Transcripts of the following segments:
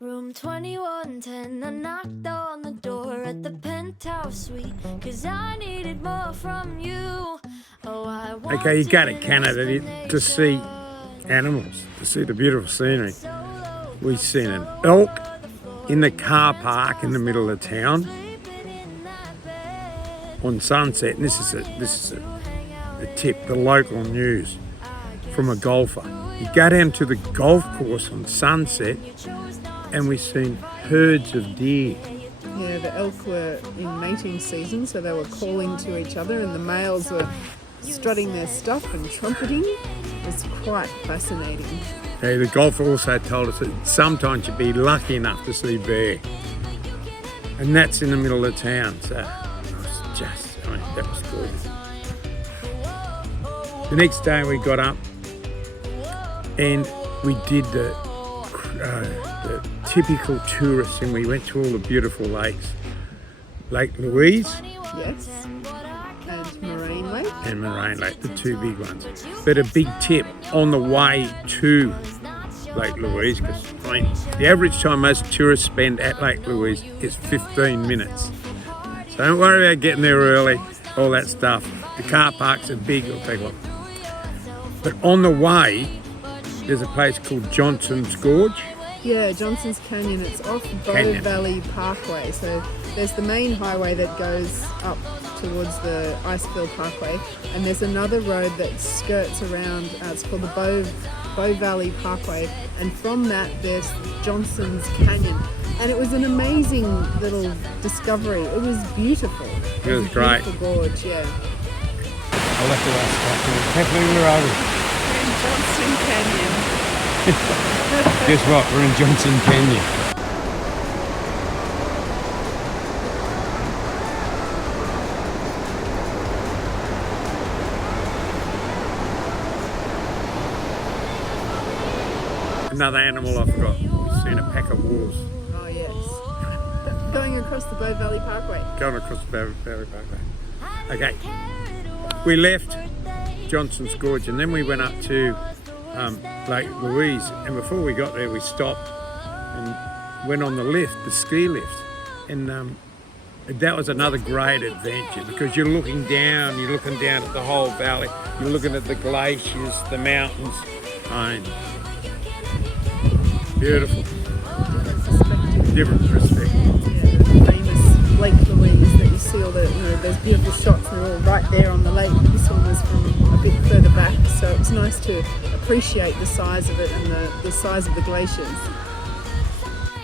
Room 2110, I knocked on the door at the penthouse suite, 'cause I needed more from you. Oh, I Okay, you go to Canada to see animals, to see the beautiful scenery. We've seen an elk in the car park in the middle of town on sunset, and this is a tip, the local news from a golfer. You go down to the golf course on sunset, and we've seen herds of deer. Yeah, the elk were in mating season, so they were calling to each other, and the males were strutting their stuff and trumpeting. It was quite fascinating. Okay, the golfer also told us that sometimes you'd be lucky enough to see bear, and that's in the middle of town. So that was good. The next day we got up and we did the typical tourist thing. We went to all the beautiful lakes. Lake Louise. Yes. And Moraine Lake. And Moraine Lake, the two big ones. But a big tip on the way to Lake Louise, because the average time most tourists spend at Lake Louise is 15 minutes. So don't worry about getting there early, all that stuff. The car parks are big, it'll take a while. But on the way, there's a place called Johnston's Gorge. Yeah, Johnston's Canyon. It's off Bow Valley Parkway. So there's the main highway that goes up towards the Icefield Parkway, and there's another road that skirts around. It's called the Bow Valley Parkway, and from that there's Johnston's Canyon. And it was an amazing little discovery. It was beautiful. It was great. Beautiful gorge, yeah. I'll have to ask Kathleen, where are we? We're in Johnston Canyon. Guess what? We're in Johnston Canyon. Another animal I forgot. We've seen a pack of wolves. Oh yes. Going across the Bow Valley Parkway. Going across the Bow Valley Parkway. Okay. We left Johnston's Gorge and then we went up to Lake Louise, and before we got there we stopped and went on the lift, the ski lift, and that was another great adventure because you're looking down at the whole valley, you're looking at the glaciers, the mountains. Beautiful. Different perspective. Yeah, the famous Lake Louise that you see all those beautiful shots, and they're all right there on the lake. This one was from a bit further back, so it's nice to appreciate the size of it and the size of the glaciers.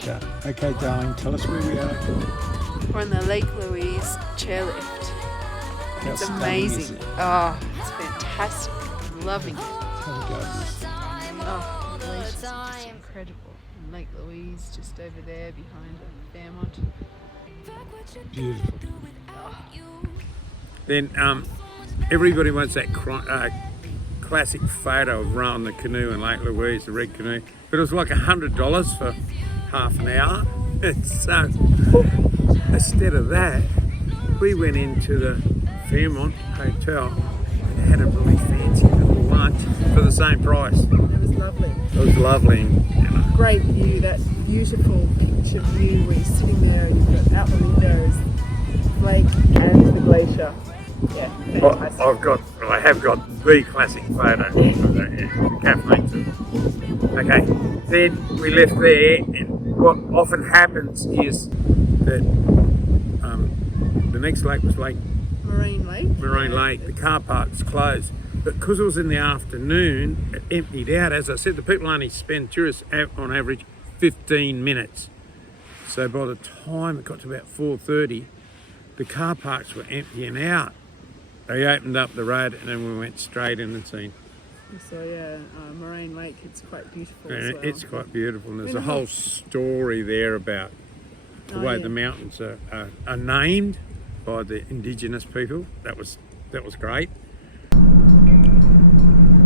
Yeah. Okay, darling, tell us where we are. We're on the Lake Louise chairlift. It's How amazing. stunning is it? Oh, it's fantastic. I'm loving it. How we go. Oh, the glaciers are just incredible. And Lake Louise just over there behind Fairmont. Beautiful. Then everybody wants that classic photo of rowing the canoe in Lake Louise, the red canoe, but it was like $100 for half an hour. So instead of that, we went into the Fairmont Hotel and had a really fancy little lunch for the same price. It was lovely. It was lovely. Great view, that beautiful picture view where you're sitting there and you've got out the windows, lake and the glacier. Yeah, fantastic. I have got the classic photo. Kathleen too. Okay, then we left there, and what often happens is that the next lake was Moraine Lake. The car park's closed. But because it was in the afternoon, it emptied out. As I said, the people only spend, tourists on average, 15 minutes. So by the time it got to about 4:30, the car parks were emptying out. They opened up the road and then we went straight in and seen. So yeah, Moraine Lake, it's quite beautiful as well. It's quite beautiful, and there's a whole story there about the way the mountains are named by the indigenous people. That was great.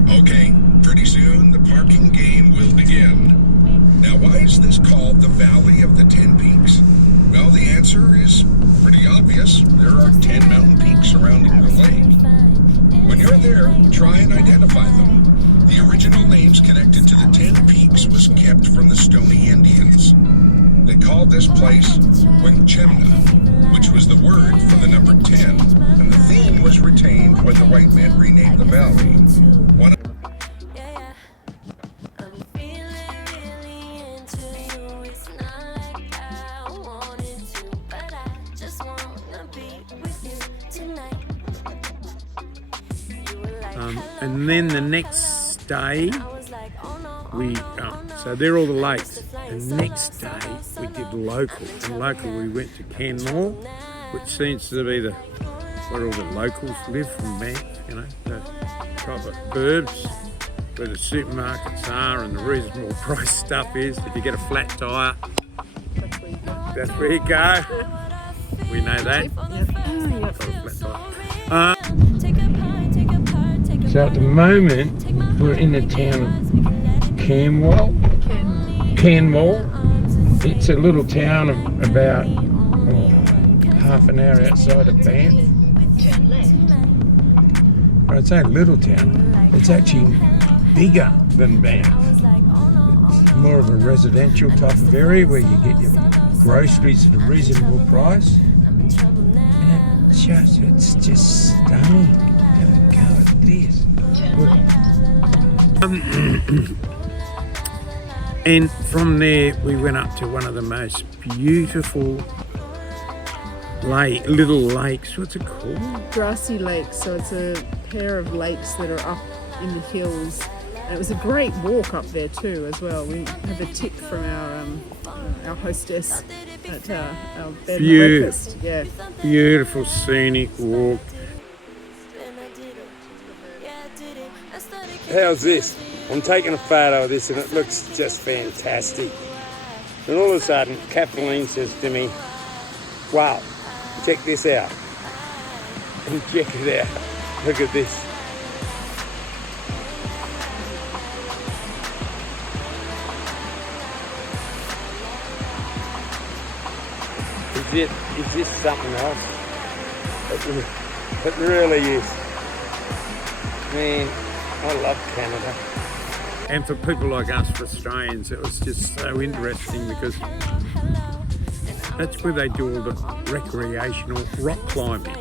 Okay, pretty soon the parking game will begin. Now, why is this called the Valley of the 10 Peaks? Well, the answer is pretty obvious. There are 10 mountain peaks surrounding the lake. When you're there, try and identify them. The The original names connected to the 10 peaks was kept from the Stoney Indians. They called this place Winchemna, which was the word for the number 10, and the theme was retained when the white men renamed the valley. One of and then the next day, so they're all the lakes. The next day we did local. And local we went to Canmore, which seems to be where all the locals live from Banff, you know, the type of burbs where the supermarkets are and the reasonable price stuff is. If you get a flat tyre, that's where you go. We know that. Got a flat tyre. So at the moment, we're in the town of Canmore. It's a little town of about half an hour outside of Banff. I'd say little town. It's actually bigger than Banff. It's more of a residential type of area where you get your groceries at a reasonable price. And it's just stunning. Have a go at this. And from there we went up to one of the most beautiful little lakes. What's it called? Grassi Lakes. So it's a pair of lakes that are up in the hills. And it was a great walk up there too as well. We have a tip from our hostess at our bed and breakfast. Yeah. Beautiful scenic walk. How's this? I'm taking a photo of this and it looks just fantastic. And all of a sudden, Kathleen says to me, wow, check this out. And check it out. Look at this. Is this something else? It really is. Man, I love Canada. And for people like us, for Australians, it was just so interesting because that's where they do all the recreational rock climbing.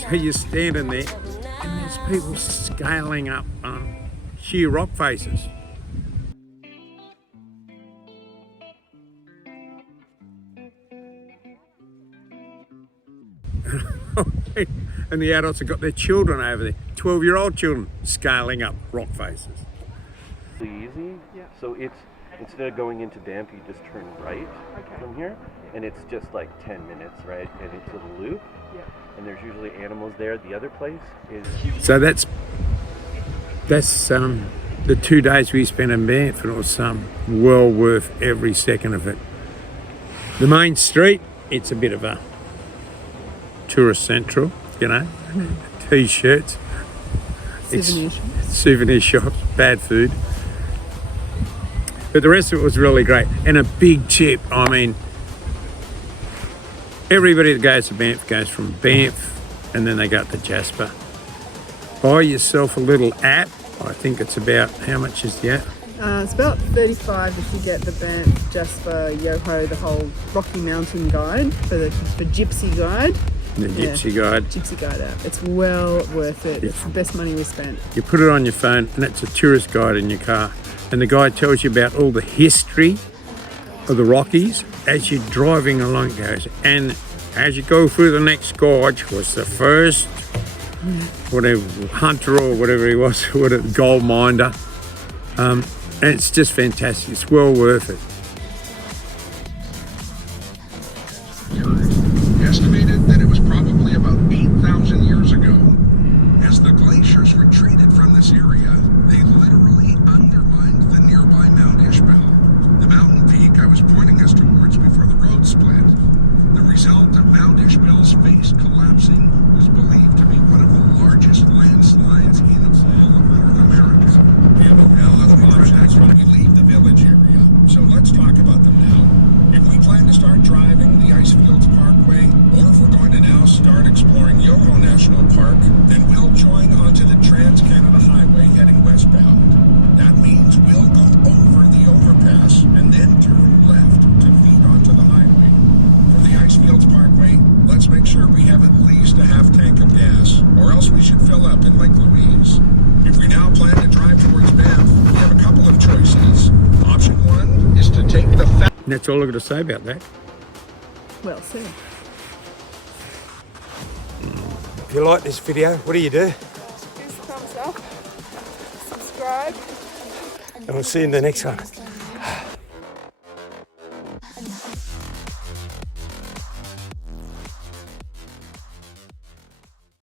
So you're standing there and there's people scaling up sheer rock faces. And the adults have got their children over there, 12-year-old children, scaling up rock faces. Easy. Yeah. So it's, instead of going into Banff, you just turn right from here, and it's just like 10 minutes, right? And it's a loop, and there's usually animals there. The other place is... So that's the 2 days we spent in Banff, and it was well worth every second of it. The main street, it's a bit of a tourist central, you know, t-shirts, souvenir shops, bad food. But the rest of it was really great. And a big tip, I mean, everybody that goes to Banff goes from Banff and then they go up to Jasper. Buy yourself a little app. I think it's about, how much is the app? It's about $35 if you get the Banff, Jasper, Yoho, the whole Rocky Mountain guide for Gypsy Guide. The Gypsy Guide. Gypsy Guide app. It's well worth it. It's the best money we spent. You put it on your phone and it's a tourist guide in your car. And the guide tells you about all the history of the Rockies as you're driving along. It goes, and as you go through the next gorge was the first whatever hunter or whatever he was, gold miner. And it's just fantastic. It's well worth it. Estimated that it was probably about 8,000 years ago. As the glaciers retreated from this area, they literally undermined the nearby Mount Ishbel, the mountain peak I was pointing us towards before the road split. The result of Mount Ishbel's face collapsing was believed to be one of the largest landslides in all of North America. And now, as we plan to start driving the Icefields Parkway, or if we're going to now start exploring Yoho National Park, then we'll join onto the Trans-Canada Highway heading westbound. That means we'll go over the overpass and then turn left to feed onto the highway. For the Icefields Parkway, let's make sure we have at least a half tank of gas, or else we should fill up in Lake Louise. If we now plan to drive towards Banff, we have a couple of choices. Option one is to take the And that's all I've got to say about that. Well said. If you like this video, what do you do? Give us a thumbs up, subscribe, And we'll see you in the next one.